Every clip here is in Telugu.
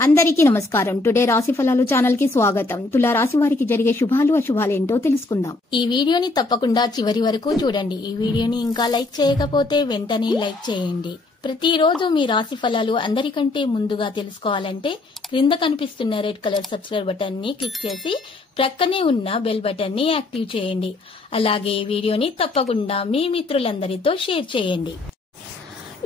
అందరికీ నమస్కారం. టుడే రాశి ఫలాలు ఛానల్ కి స్వాగతం. తులా రాశి వారికి జరిగే శుభాలు అశుభాలు ఏంటో తెలుసుకుందాం. ఈ వీడియోని తప్పకుండా చివరి వరకు చూడండి. ఈ వీడియోని ఇంకా లైక్ చేయకపోతే వెంటనే లైక్ చేయండి. ప్రతిరోజు మీ రాశి ఫలాలు అందరికంటే ముందుగా తెలుసుకోవాలంటే క్రింద కనిపిస్తున్న రెడ్ కలర్ సబ్స్క్రైబ్ బటన్ ని క్లిక్ చేసి ప్రక్కనే ఉన్న బెల్ బటన్ ని యాక్టివ్ చేయండి. అలాగే వీడియోని తప్పకుండా మీ మిత్రులందరితో షేర్ చేయండి.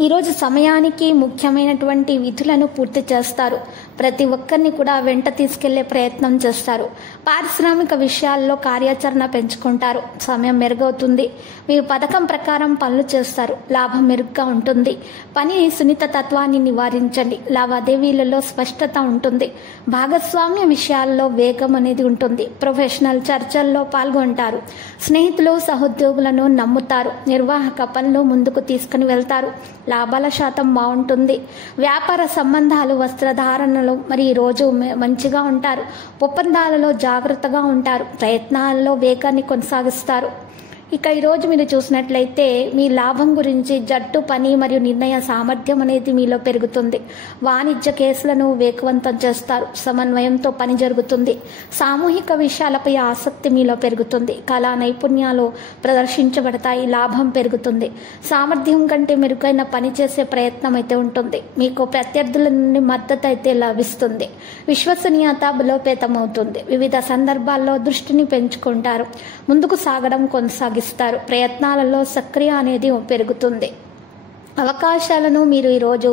ఈరోజు సమయానికి ముఖ్యమైనటువంటి విధులను పూర్తి చేస్తారు. ప్రతి ఒక్కరిని కూడా వెంట తీసుకెళ్లే ప్రయత్నం చేస్తారు. పారిశ్రామిక విషయాల్లో కార్యాచరణ పెంచుకుంటారు. సమయం మెరుగవుతుంది. మీ పథకం ప్రకారం పనులు చేస్తారు. లాభం మెరుగ్గా ఉంటుంది. పని సున్నిత తత్వాన్ని నివారించండి. లావాదేవీలలో స్పష్టత ఉంటుంది. భాగస్వామ్య విషయాల్లో వేగం అనేది ఉంటుంది. ప్రొఫెషనల్ చర్చల్లో పాల్గొంటారు. స్నేహితులు సహోద్యోగులను నమ్ముతారు. నిర్వాహక పనులు ముందుకు తీసుకుని వెళ్తారు. లాభాల శాతం బాగుంటుంది. వ్యాపార సంబంధాలు, వస్త్రధారణలు మరి ఈ రోజు మంచిగా ఉంటారు. ఒప్పందాలలో జాగ్రత్తగా ఉంటారు. ప్రయత్నాల్లో వేగాన్ని కొనసాగిస్తారు. ఇక ఈరోజు మీరు చూసినట్లయితే మీ లాభం గురించి జట్టు పని మరియు నిర్ణయ సామర్థ్యం అనేది మీలో పెరుగుతుంది. వాణిజ్య కేసులను వేగవంతం చేస్తారు. సమన్వయంతో పని జరుగుతుంది. సామూహిక విషయాలపై ఆసక్తి మీలో పెరుగుతుంది. కళా నైపుణ్యాలు ప్రదర్శించబడతాయి. లాభం పెరుగుతుంది. సామర్థ్యం కంటే మెరుగైన పని చేసే ప్రయత్నం అయితే ఉంటుంది. మీకు ప్రత్యర్థుల నుండి మద్దతు అయితే లభిస్తుంది. విశ్వసనీయత బలోపేతమవుతుంది. వివిధ సందర్భాల్లో దృష్టిని పెంచుకుంటారు. ముందుకు సాగడం కొనసాగిస్తారు. ప్రయత్నాలలో సక్రియ అనేది పెరుగుతుంది. అవకాశాలను మీరు ఈరోజు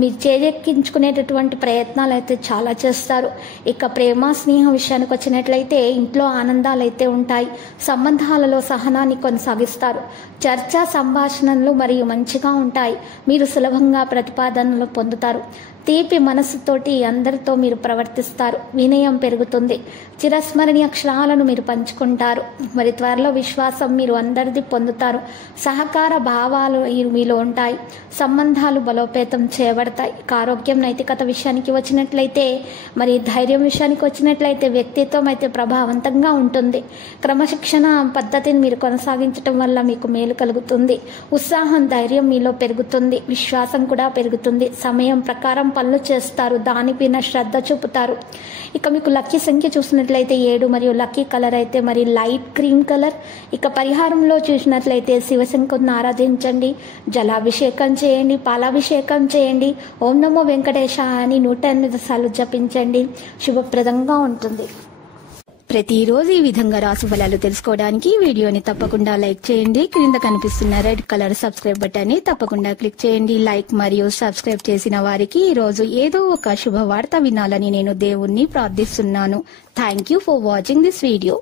మీరు చేజెక్కించుకునేటటువంటి ప్రయత్నాలు అయితే చాలా చేస్తారు. ఇక ప్రేమ స్నేహం విషయానికి వచ్చినట్లయితే ఇంట్లో ఆనందాలు అయితే ఉంటాయి. సంబంధాలలో సహనాన్ని కొనసాగిస్తారు. చర్చా సంభాషణలు మరియు మంచిగా ఉంటాయి. మీరు సులభంగా ప్రతిపాదనలు పొందుతారు. తీపి మనసుతోటి అందరితో మీరు ప్రవర్తిస్తారు. వినయం పెరుగుతుంది. చిరస్మరణీయ క్షణాలను మీరు పంచుకుంటారు. మరి త్వరలో విశ్వాసం మీరు అందరిది పొందుతారు. సహకార భావాలు మీలో ఉంటాయి. సంబంధాలు బలోపేతం చేయబడతాయి. ఆరోగ్యం నైతికత విషయానికి వచ్చినట్లయితే మరి ధైర్యం విషయానికి వచ్చినట్లయితే వ్యక్తిత్వం అయితే ప్రభావవంతంగా ఉంటుంది. క్రమశిక్షణ పద్ధతిని మీరు కొనసాగించడం వల్ల మీకు మేలు కలుగుతుంది. ఉత్సాహం ధైర్యం మీలో పెరుగుతుంది. విశ్వాసం కూడా పెరుగుతుంది. సమయం ప్రకారం పనులు చేస్తారు. దానిపైన శ్రద్ధ చూపుతారు. ఇక మీకు లక్కీ సంఖ్య చూసినట్లయితే 7 మరియు లక్కీ కలర్ అయితే మరి లైట్ గ్రీన్ కలర్. ఇక పరిహారంలో చూసినట్లయితే శివశంకరుని ఆరాధించండి. జలాభిషేకం చేయండి. పాలాభిషేకం చేయండి. ఓం నమో వెంకటేశ అని 108 సార్లు జపించండి. శుభప్రదంగా ఉంటుంది. ప్రతిరోజు ఈ విధంగా రాశి ఫలాలు తెలుసుకోవడానికి వీడియోని తప్పకుండా లైక్ చేయండి. క్రింద కనిపిస్తున్న రెడ్ కలర్ సబ్స్క్రైబ్ బటన్ ని తప్పకుండా క్లిక్ చేయండి. లైక్ మరియు సబ్స్క్రైబ్ చేసిన వారికి ఈ రోజు ఏదో ఒక శుభవార్త వినాలని నేను దేవుణ్ణి ప్రార్థిస్తున్నాను. Thank you for watching this video.